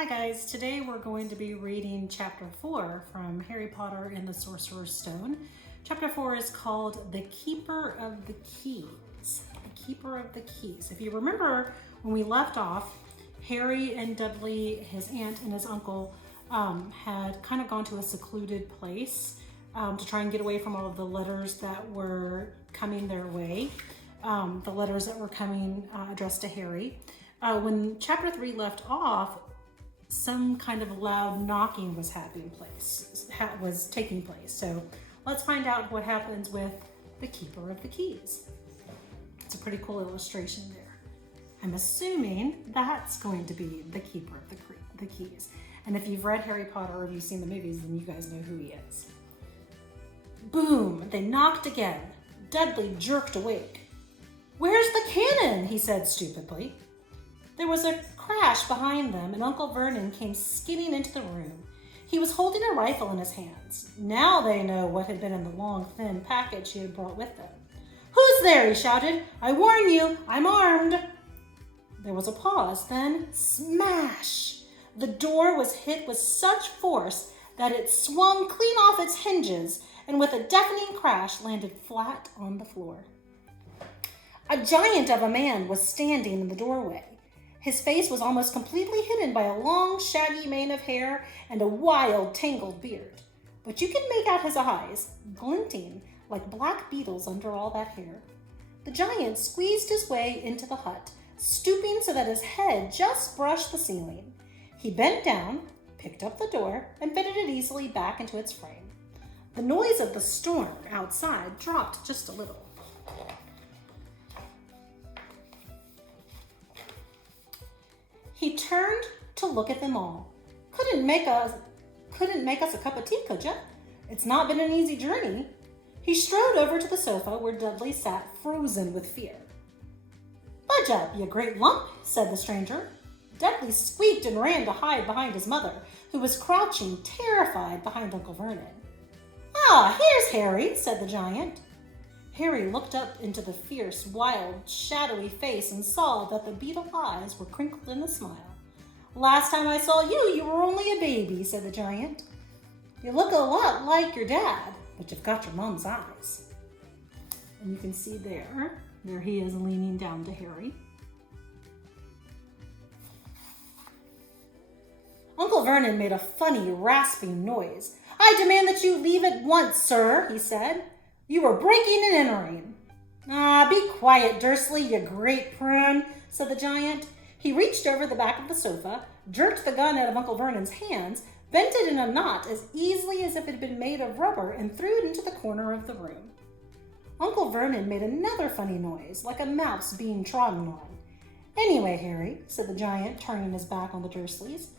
Hi guys, today we're going to be reading chapter 4 from Harry Potter and the Sorcerer's Stone. Chapter 4 is called The Keeper of the Keys. The Keeper of the Keys. If you remember when we left off, Harry and Dudley, his aunt and his uncle, had kind of gone to a secluded place to try and get away from all of the letters that were coming their way. The letters that were coming addressed to Harry. When chapter 3 left off, some kind of loud knocking was taking place. So let's find out what happens with the Keeper of the Keys. It's a pretty cool illustration there. I'm assuming that's going to be the Keeper of the Keys. And if you've read Harry Potter or if you've seen the movies, then you guys know who he is. Boom! They knocked again. Dudley jerked awake. "Where's the cannon?" he said stupidly. There was a crash behind them, and Uncle Vernon came skidding into the room. He was holding a rifle in his hands. Now they know what had been in the long, thin package he had brought with him. "Who's there?" he shouted. "I warn you, I'm armed." There was a pause, then smash! The door was hit with such force that it swung clean off its hinges and with a deafening crash landed flat on the floor. A giant of a man was standing in the doorway. His face was almost completely hidden by a long, shaggy mane of hair and a wild, tangled beard. But you could make out his eyes, glinting like black beetles under all that hair. The giant squeezed his way into the hut, stooping so that his head just brushed the ceiling. He bent down, picked up the door, and fitted it easily back into its frame. The noise of the storm outside dropped just a little. He turned to look at them all. Couldn't make us a cup of tea, could ya? It's not been an easy journey." He strode over to the sofa where Dudley sat frozen with fear. "Budge up, you great lump," said the stranger. Dudley squeaked and ran to hide behind his mother, who was crouching terrified behind Uncle Vernon. "Ah, here's Harry," said the giant. Harry looked up into the fierce, wild, shadowy face and saw that the beetle eyes were crinkled in a smile. "Last time I saw you, you were only a baby," said the giant. "You look a lot like your dad, but you've got your mom's eyes." And you can see there he is leaning down to Harry. Uncle Vernon made a funny, rasping noise. "I demand that you leave at once, sir," he said. "You were breaking and entering." "Ah, be quiet, Dursley, you great prune," said the giant. He reached over the back of the sofa, jerked the gun out of Uncle Vernon's hands, bent it in a knot as easily as if it had been made of rubber, and threw it into the corner of the room. Uncle Vernon made another funny noise, like a mouse being trodden on. "Anyway, Harry," said the giant, turning his back on the Dursleys,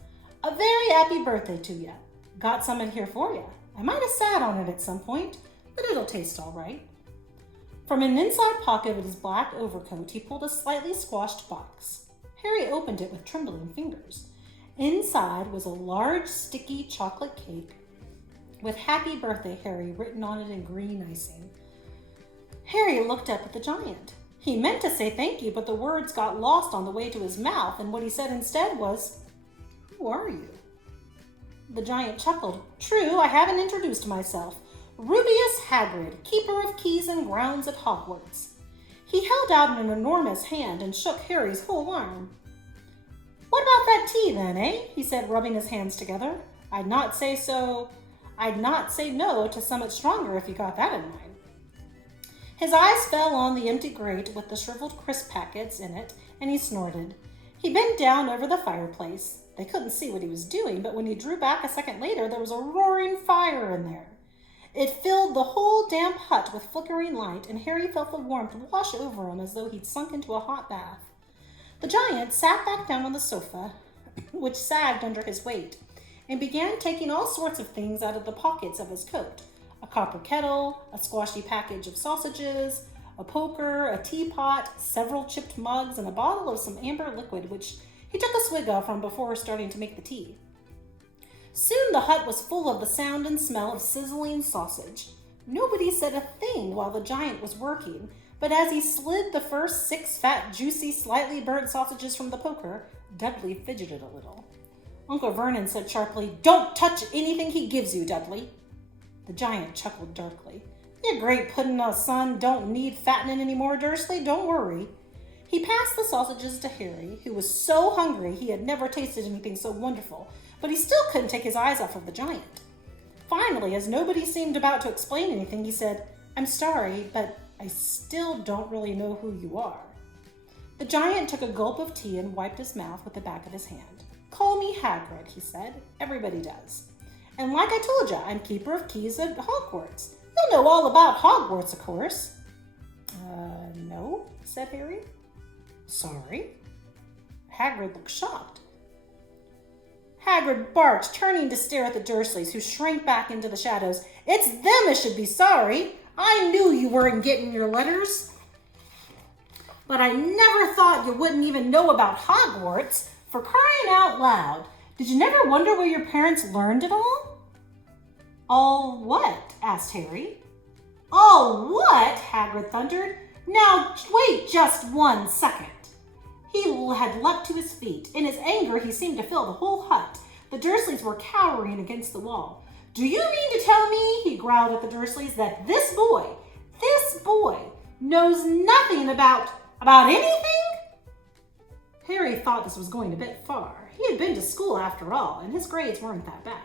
"a very happy birthday to ya. Got some in here for ya. I might have sat on it at some point, but it'll taste all right." From an inside pocket of his black overcoat, he pulled a slightly squashed box. Harry opened it with trembling fingers. Inside was a large, sticky chocolate cake with "Happy Birthday, Harry" written on it in green icing. Harry looked up at the giant. He meant to say thank you, but the words got lost on the way to his mouth, and what he said instead was, "Who are you?" The giant chuckled. "True, I haven't introduced myself. Rubeus Hagrid, Keeper of Keys and Grounds at Hogwarts." He held out an enormous hand and shook Harry's whole arm. "What about that tea then, eh?" he said, rubbing his hands together. I'd not say no to somewhat stronger if you got that in mind." His eyes fell on the empty grate with the shriveled crisp packets in it, and he snorted. He bent down over the fireplace. They couldn't see what he was doing, but when he drew back a second later, there was a roaring fire in there. It filled the whole damp hut with flickering light, and Harry felt the warmth wash over him as though he'd sunk into a hot bath. The giant sat back down on the sofa, which sagged under his weight, and began taking all sorts of things out of the pockets of his coat. A copper kettle, a squashy package of sausages, a poker, a teapot, several chipped mugs, and a bottle of some amber liquid, which he took a swig of from before starting to make the tea. Soon the hut was full of the sound and smell of sizzling sausage. Nobody said a thing while the giant was working, but as he slid the first 6 fat, juicy, slightly burnt sausages from the poker, Dudley fidgeted a little. Uncle Vernon said sharply, "Don't touch anything he gives you, Dudley." The giant chuckled darkly. "Your great puddin' son don't need fattening anymore, Dursley. Don't worry." He passed the sausages to Harry, who was so hungry he had never tasted anything so wonderful, but he still couldn't take his eyes off of the giant. Finally, as nobody seemed about to explain anything, he said, "I'm sorry, but I still don't really know who you are." The giant took a gulp of tea and wiped his mouth with the back of his hand. "Call me Hagrid," he said. "Everybody does. And like I told you, I'm keeper of keys at Hogwarts. You'll know all about Hogwarts, of course." No," said Harry. "Sorry." Hagrid looked shocked. Hagrid barked, turning to stare at the Dursleys, who shrank back into the shadows. "It's them that should be sorry. I knew you weren't getting your letters. But I never thought you wouldn't even know about Hogwarts. For crying out loud, did you never wonder where your parents learned it all?" "All what?" asked Harry. "All what?" Hagrid thundered. "Now wait just 1 second." He had leapt to his feet. In his anger, he seemed to fill the whole hut. The Dursleys were cowering against the wall. "Do you mean to tell me," he growled at the Dursleys, "that this boy, knows nothing about anything?" Harry thought this was going a bit far. He had been to school after all, and his grades weren't that bad.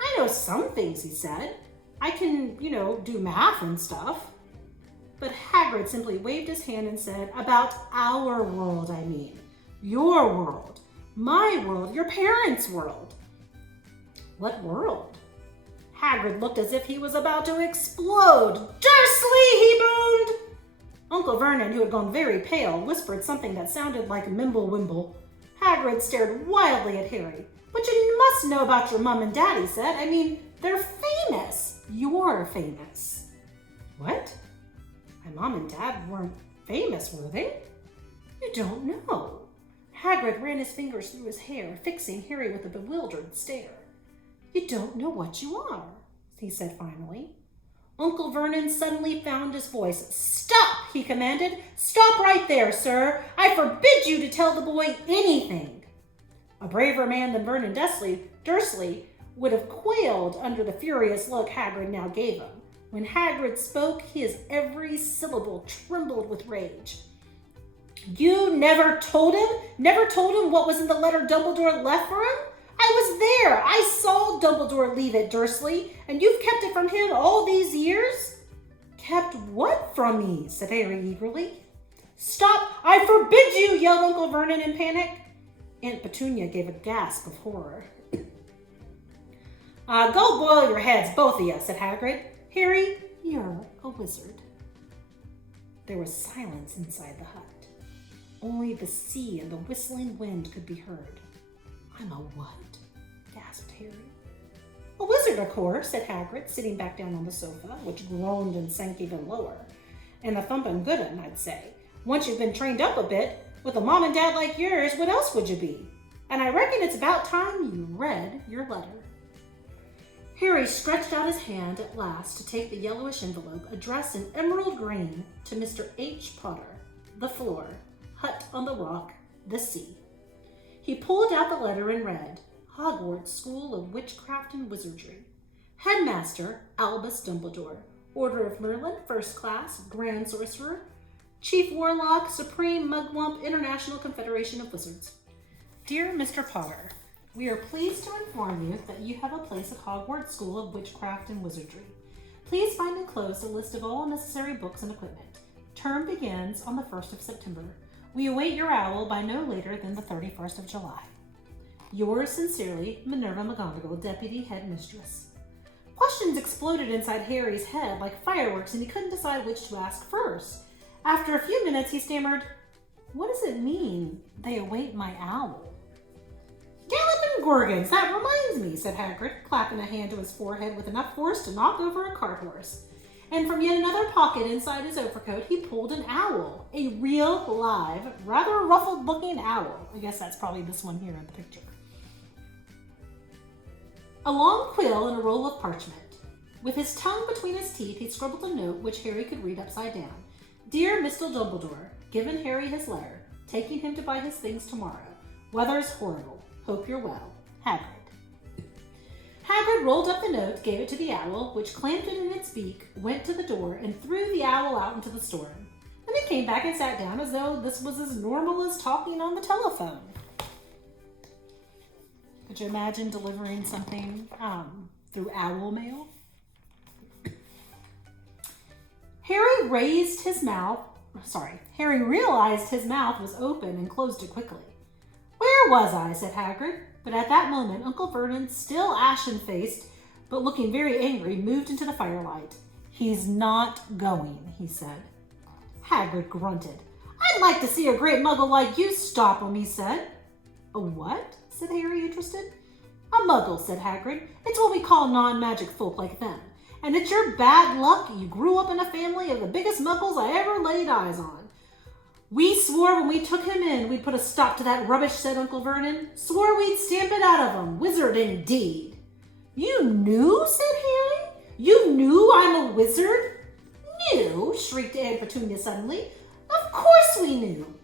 "I know some things," he said. "I can, do math and stuff." But Hagrid simply waved his hand and said, "About our world, I mean. Your world. My world. Your parents' world." "What world?" Hagrid looked as if he was about to explode. "Dursley!" he boomed. Uncle Vernon, who had gone very pale, whispered something that sounded like Mimble-Wimble. Hagrid stared wildly at Harry. "But you must know about your mom and dad," he said. "I mean, they're famous. You're famous." "What? My mom and dad weren't famous, were they?" "You don't know." Hagrid ran his fingers through his hair, fixing Harry with a bewildered stare. "You don't know what you are," he said finally. Uncle Vernon suddenly found his voice. "Stop!" he commanded. "Stop right there, sir. I forbid you to tell the boy anything." A braver man than Vernon Dursley would have quailed under the furious look Hagrid now gave him. When Hagrid spoke, his every syllable trembled with rage. "You never told him? Never told him what was in the letter Dumbledore left for him? I was there. I saw Dumbledore leave it, Dursley, and you've kept it from him all these years?" "Kept what from me?" said Harry eagerly. "Stop! I forbid you!" yelled Uncle Vernon in panic. Aunt Petunia gave a gasp of horror. Go boil your heads, both of you," said Hagrid. "Harry, you're a wizard." There was silence inside the hut. Only the sea and the whistling wind could be heard. "I'm a what?" gasped Harry. "A wizard, of course," said Hagrid, sitting back down on the sofa, which groaned and sank even lower. "And a thumping good un, I'd say. Once you've been trained up a bit, with a mom and dad like yours, what else would you be? And I reckon it's about time you read your letter." Harry stretched out his hand at last to take the yellowish envelope addressed in emerald green to Mr. H. Potter, the floor, hut on the rock, the sea. He pulled out the letter and read, "Hogwarts School of Witchcraft and Wizardry. Headmaster Albus Dumbledore. Order of Merlin, First Class, Grand Sorcerer. Chief Warlock, Supreme Mugwump, International Confederation of Wizards. Dear Mr. Potter, we are pleased to inform you that you have a place at Hogwarts School of Witchcraft and Wizardry. Please find enclosed a list of all necessary books and equipment. Term begins on the 1st of September. We await your owl by no later than the 31st of July. Yours sincerely, Minerva McGonagall, Deputy Headmistress." Questions exploded inside Harry's head like fireworks, and he couldn't decide which to ask first. After a few minutes, he stammered, "What does it mean, they await my owl?" "Galloping Gorgons, that reminds me," said Hagrid, clapping a hand to his forehead with enough force to knock over a cart horse. And from yet another pocket inside his overcoat, he pulled an owl. A real, live, rather ruffled-looking owl. I guess that's probably this one here in the picture. A long quill and a roll of parchment. With his tongue between his teeth, he scribbled a note which Harry could read upside down. "Dear Mr. Dumbledore, given Harry his letter, taking him to buy his things tomorrow. Weather's horrible. Hope you're well. Hagrid. Hagrid rolled up the note, gave it to the owl, which clamped it in its beak, went to the door, and threw the owl out into the storm. Then he came back and sat down as though this was as normal as talking on the telephone. Could you imagine delivering something through owl mail? Harry realized his mouth was open and closed it quickly. "Where was I?" said Hagrid. But at that moment, Uncle Vernon, still ashen-faced, but looking very angry, moved into the firelight. "He's not going," he said. Hagrid grunted. "I'd like to see a great muggle like you stop him," he said. "A what?" said Harry, interested. "A muggle," said Hagrid. "It's what we call non-magic folk like them. And it's your bad luck you grew up in a family of the biggest muggles I ever laid eyes on." "We swore when we took him in we'd put a stop to that rubbish," said Uncle Vernon. "Swore we'd stamp it out of him. Wizard indeed." "You knew?" said Harry. "You knew I'm a wizard?" "Knew?" shrieked Aunt Petunia suddenly. "Of course we knew.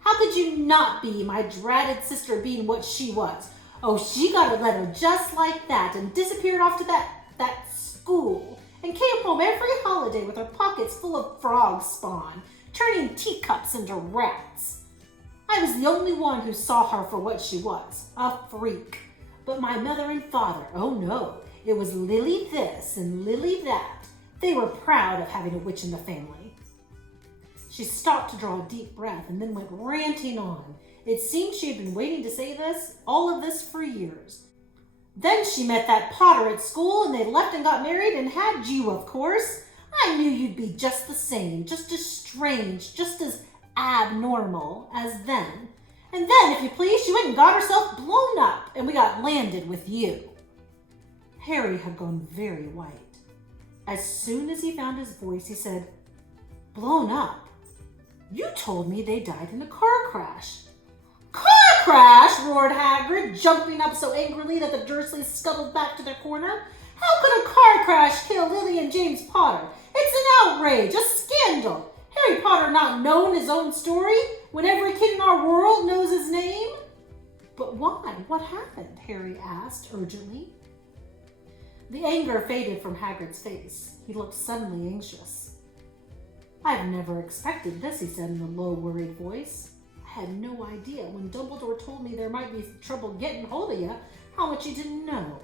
How could you not be, my dratted sister being what she was? Oh, she got a letter just like that and disappeared off to that school and came home every holiday with her pockets full of frog spawn, turning teacups into rats. I was the only one who saw her for what she was, a freak. But my mother and father, oh no, it was Lily this and Lily that. They were proud of having a witch in the family." She stopped to draw a deep breath and then went ranting on. It seemed she had been waiting to say all of this for years. "Then she met that Potter at school and they left and got married and had you, of course. I knew you'd be just the same, just as strange, just as abnormal as them. And then, if you please, she went and got herself blown up and we got landed with you." Harry had gone very white. As soon as he found his voice, he said, "Blown up? You told me they died in a car crash." "Car crash?" roared Hagrid, jumping up so angrily that the Dursleys scuttled back to their corner. "How could a car crash kill Lily and James Potter? It's an outrage, a scandal. Harry Potter not knowing his own story when every kid in our world knows his name?" "But why? What happened?" Harry asked urgently. The anger faded from Hagrid's face. He looked suddenly anxious. "I've never expected this," he said in a low, worried voice. "I had no idea when Dumbledore told me there might be trouble getting hold of you, how much you didn't know.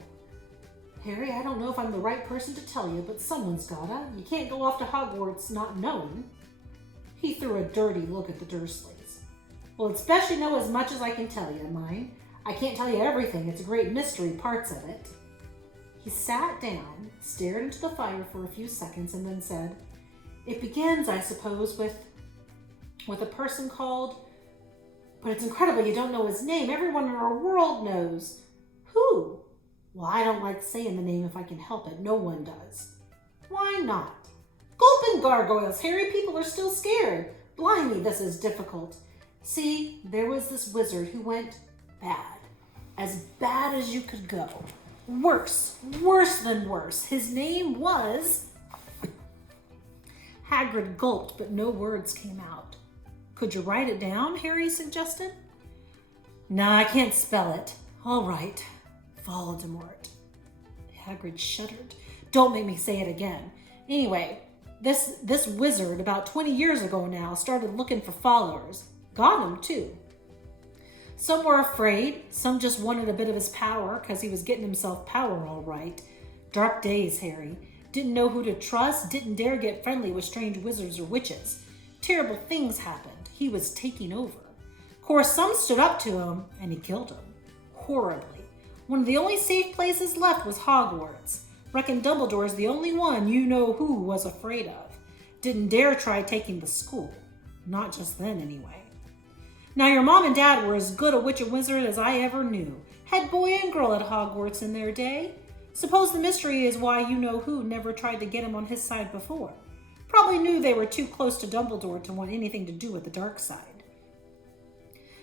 Harry, I don't know if I'm the right person to tell you, but someone's gotta. You can't go off to Hogwarts not knowing." He threw a dirty look at the Dursleys. "Well, it's best you know as much as I can tell you, mind. I can't tell you everything. It's a great mystery, parts of it." He sat down, stared into the fire for a few seconds, and then said, "It begins, I suppose, with a person called... But it's incredible you don't know his name. Everyone in our world knows." "Who?" "Well, I don't like saying the name if I can help it. No one does." "Why not?" "Gulping gargoyles, Harry. People are still scared. Blimey, this is difficult. See, there was this wizard who went bad. As bad as you could go. Worse than worse. His name was..." Hagrid gulped, but no words came out. "Could you write it down?" Harry suggested. "No, I can't spell it." "All right. Voldemort." Hagrid shuddered. "Don't make me say it again. Anyway, this wizard, about 20 years ago now, started looking for followers. Got them, too. Some were afraid. Some just wanted a bit of his power, because he was getting himself power all right. Dark days, Harry. Didn't know who to trust, didn't dare get friendly with strange wizards or witches. Terrible things happened. He was taking over. Of course, some stood up to him, and he killed them. Horribly. One of the only safe places left was Hogwarts. Reckon Dumbledore's the only one you know who was afraid of. Didn't dare try taking the school. Not just then, anyway. Now, your mom and dad were as good a witch and wizard as I ever knew. Head boy and girl at Hogwarts in their day. Suppose the mystery is why you know who never tried to get him on his side before. Probably knew they were too close to Dumbledore to want anything to do with the dark side.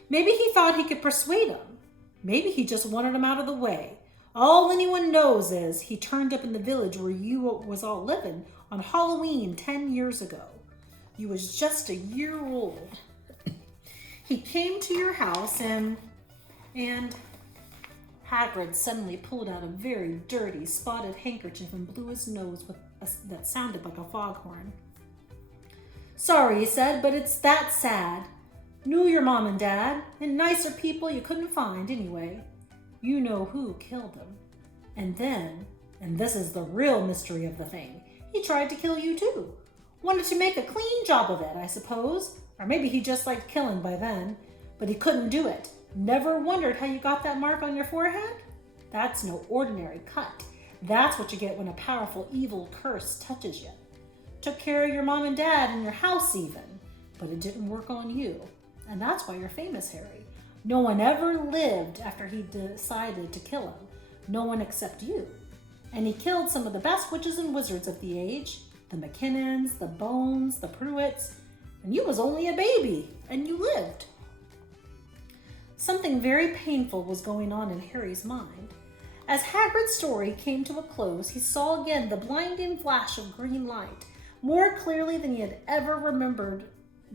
Maybe he thought he could persuade him. Maybe he just wanted him out of the way. All anyone knows is he turned up in the village where you was all living on Halloween 10 years ago. You was just a year old. He came to your house and Hagrid suddenly pulled out a very dirty, spotted handkerchief and blew his nose that sounded like a foghorn. Sorry, he said, but it's that sad. Knew your mom and dad, and nicer people you couldn't find anyway. You know who killed them. And then, and this is the real mystery of the thing, he tried to kill you too. Wanted to make a clean job of it, I suppose. Or maybe he just liked killing by then. But he couldn't do it. Never wondered how you got that mark on your forehead? That's no ordinary cut. That's what you get when a powerful evil curse touches you. Took care of your mom and dad and your house even. But it didn't work on you. And that's why you're famous, Harry. No one ever lived after he decided to kill him. No one except you. And he killed some of the best witches and wizards of the age. The McKinnons, the Bones, the Pruitts. And you was only a baby. And you lived. Something very painful was going on in Harry's mind. As Hagrid's story came to a close, he saw again the blinding flash of green light, more clearly than he had ever remembered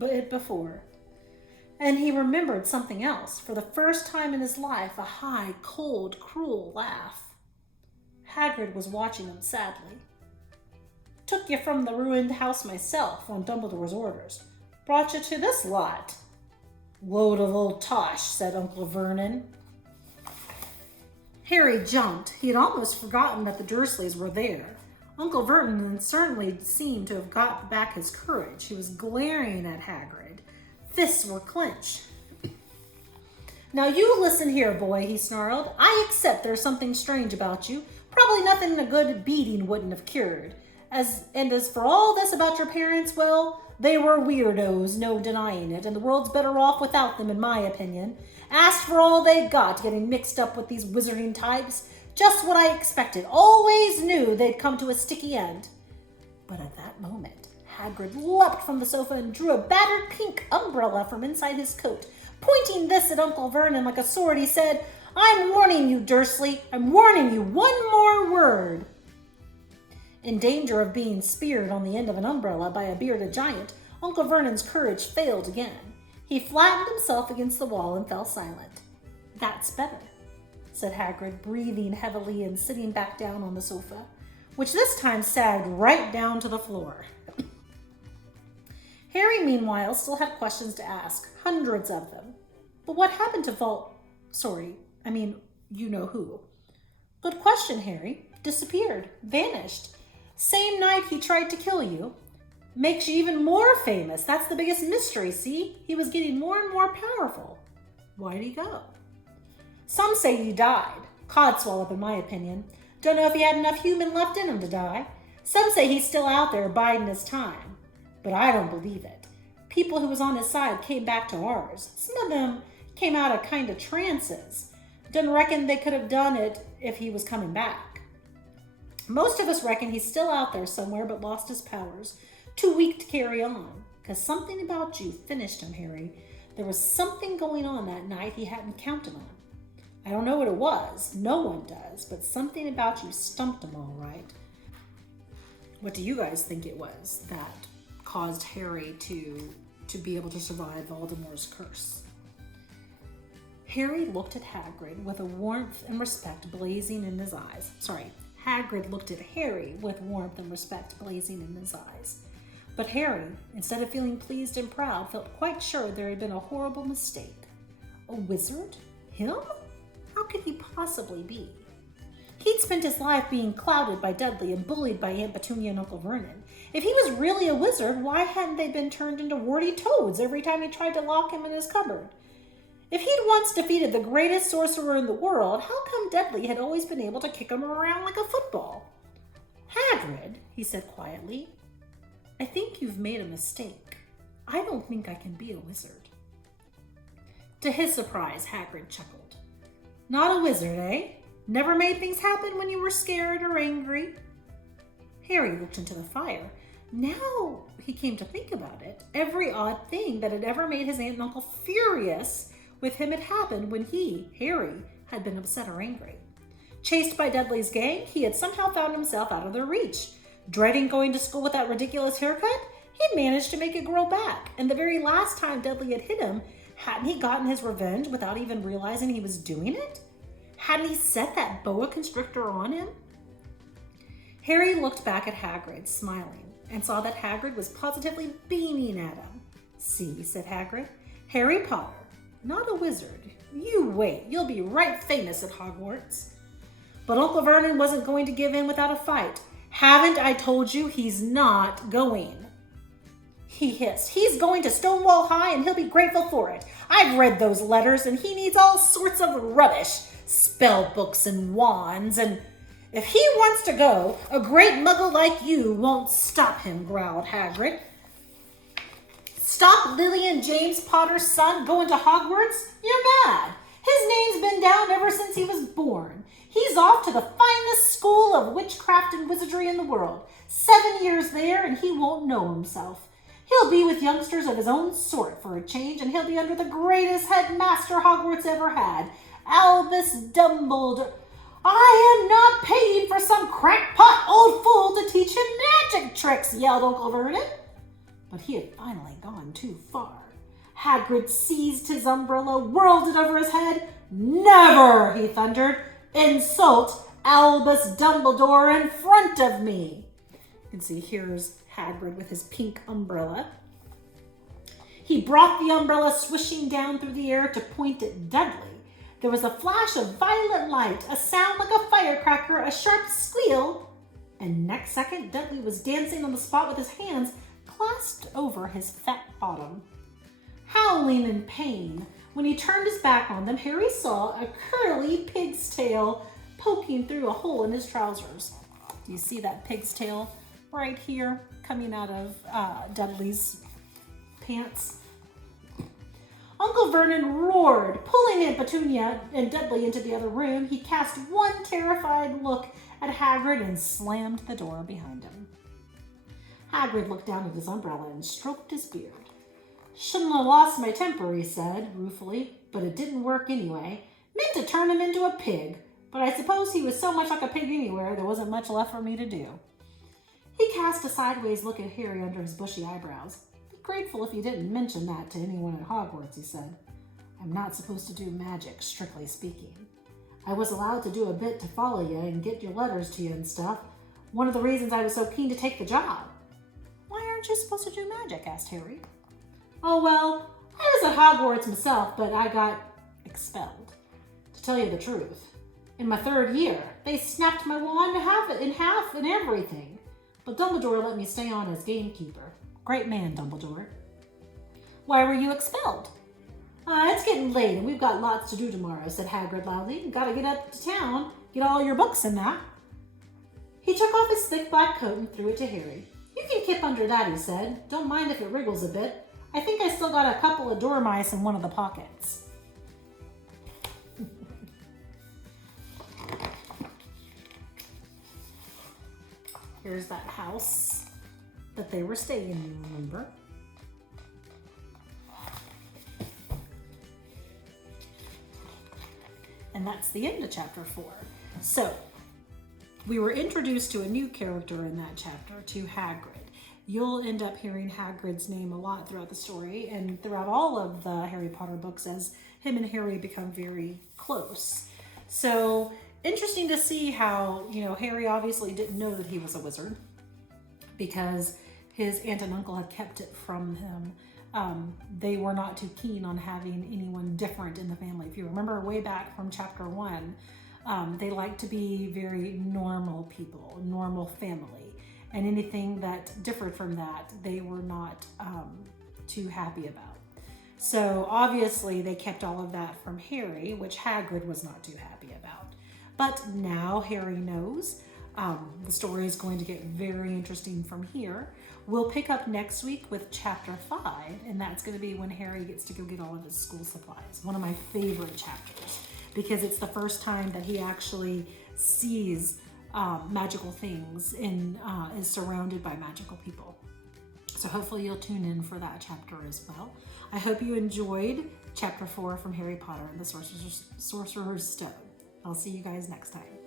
it before. And he remembered something else. For the first time in his life, a high, cold, cruel laugh. Hagrid was watching him sadly. Took you from the ruined house myself on Dumbledore's orders. Brought you to this lot. Load of old tosh, said Uncle Vernon. Harry jumped. He had almost forgotten that the Dursleys were there. Uncle Vernon certainly seemed to have got back his courage. He was glaring at Hagrid. Fists were clenched. Now you listen here, boy, he snarled. I accept there's something strange about you. Probably nothing a good beating wouldn't have cured. As for all this about your parents, well, they were weirdos, no denying it, and the world's better off without them, in my opinion. Asked for all they got, getting mixed up with these wizarding types. Just what I expected. Always knew they'd come to a sticky end. But at that moment, Hagrid leapt from the sofa and drew a battered pink umbrella from inside his coat. Pointing this at Uncle Vernon like a sword, he said, I'm warning you, Dursley. I'm warning you. One more word. In danger of being speared on the end of an umbrella by a bearded giant, Uncle Vernon's courage failed again. He flattened himself against the wall and fell silent. That's better, said Hagrid, breathing heavily and sitting back down on the sofa, which this time sagged right down to the floor. Harry, meanwhile, still had questions to ask, hundreds of them. But what happened to you know who? Good question, Harry. Disappeared. Vanished. Same night he tried to kill you. Makes you even more famous. That's the biggest mystery, see? He was getting more and more powerful. Why'd he go? Some say he died. Codswallop, in my opinion. Don't know if he had enough human left in him to die. Some say he's still out there biding his time. But I don't believe it. People who was on his side came back to ours. Some of them came out of kind of trances. Didn't reckon they could have done it if he was coming back. Most of us reckon he's still out there somewhere but lost his powers. Too weak to carry on. Because something about you finished him, Harry. There was something going on that night he hadn't counted on. I don't know what it was. No one does. But something about you stumped him all right. What do you guys think it was that caused Harry to be able to survive Voldemort's curse? Harry looked at Hagrid with a warmth and respect blazing in his eyes. Hagrid looked at Harry with warmth and respect blazing in his eyes. But Harry, instead of feeling pleased and proud, felt quite sure there had been a horrible mistake. A wizard? Him? How could he possibly be? He'd spent his life being clouded by Dudley and bullied by Aunt Petunia and Uncle Vernon. If he was really a wizard, why hadn't they been turned into warty toads every time he tried to lock him in his cupboard? If he'd once defeated the greatest sorcerer in the world, how come Dudley had always been able to kick him around like a football? Hagrid, he said quietly, I think you've made a mistake. I don't think I can be a wizard. To his surprise, Hagrid chuckled. Not a wizard, eh? Never made things happen when you were scared or angry? Harry looked into the fire. Now he came to think about it, every odd thing that had ever made his aunt and uncle furious with him had happened when he, Harry, had been upset or angry. Chased by Dudley's gang, he had somehow found himself out of their reach. Dreading going to school with that ridiculous haircut, he'd managed to make it grow back. And the very last time Dudley had hit him, hadn't he gotten his revenge without even realizing he was doing it? Hadn't he set that boa constrictor on him? Harry looked back at Hagrid, smiling, and saw that Hagrid was positively beaming at him. "See," said Hagrid, "Harry Potter, not a wizard. You wait, you'll be right famous at Hogwarts." But Uncle Vernon wasn't going to give in without a fight. "Haven't I told you he's not going?" He hissed. "He's going to Stonewall High and he'll be grateful for it. I've read those letters and he needs all sorts of rubbish, spell books and wands, and if he wants to go, a great muggle like you won't stop him," growled Hagrid. "Stop Lillian James Potter's son going to Hogwarts? You're mad. His name's been down ever since he was born. He's off to the finest school of witchcraft and wizardry in the world. 7 years there and he won't know himself. He'll be with youngsters of his own sort for a change, and he'll be under the greatest headmaster Hogwarts ever had, Albus Dumbledore. I am not paying for some crackpot old fool to teach him magic tricks," yelled Uncle Vernon. But he had finally gone too far. Hagrid seized his umbrella, whirled it over his head. "Never," he thundered, "insult Albus Dumbledore in front of me." You can see here's Hagrid with his pink umbrella. He brought the umbrella swishing down through the air to point at Dudley. There was a flash of violet light, a sound like a firecracker, a sharp squeal, and next second Dudley was dancing on the spot with his hands clasped over his fat bottom. Howling in pain, when he turned his back on them, Harry saw a curly pig's tail poking through a hole in his trousers. Do you see that pig's tail right here coming out of Dudley's pants? Uncle Vernon roared, pulling Aunt Petunia and Dudley into the other room. He cast one terrified look at Hagrid and slammed the door behind him. Hagrid looked down at his umbrella and stroked his beard. "Shouldn't have lost my temper," he said ruefully, "but it didn't work anyway. Meant to turn him into a pig, but I suppose he was so much like a pig anywhere there wasn't much left for me to do." He cast a sideways look at Harry under his bushy eyebrows. "Be grateful if you didn't mention that to anyone at Hogwarts," he said. "I'm not supposed to do magic, strictly speaking. I was allowed to do a bit to follow you and get your letters to you and stuff. One of the reasons I was so keen to take the job." "Why aren't you supposed to do magic?" asked Harry. "Oh, well, I was at Hogwarts myself, but I got expelled. To tell you the truth, in my 3rd year, they snapped my wand in half and everything. But Dumbledore let me stay on as gamekeeper. Great man, Dumbledore." "Why were you expelled?" It's getting late and we've got lots to do tomorrow," said Hagrid loudly. "Gotta get up to town, get all your books and that." He took off his thick black coat and threw it to Harry. "You can kip under that," he said. "Don't mind if it wriggles a bit. I think I still got a couple of dormice in one of the pockets." Here's that house that they were staying in, remember? And that's the end of chapter 4. So, we were introduced to a new character in that chapter, to Hagrid. You'll end up hearing Hagrid's name a lot throughout the story and throughout all of the Harry Potter books as him and Harry become very close. So, interesting to see how, Harry obviously didn't know that he was a wizard because his aunt and uncle had kept it from him. They were not too keen on having anyone different in the family. If you remember way back from chapter 1, they like to be very normal people, normal family. And anything that differed from that, they were not too happy about. So obviously they kept all of that from Harry, which Hagrid was not too happy about. But now Harry knows. The story is going to get very interesting from here. We'll pick up next week with chapter 5, and that's going to be when Harry gets to go get all of his school supplies. One of my favorite chapters, because it's the first time that he actually sees magical things and is surrounded by magical people. So hopefully you'll tune in for that chapter as well. I hope you enjoyed chapter 4 from Harry Potter and the Sorcerer's Stone. I'll see you guys next time.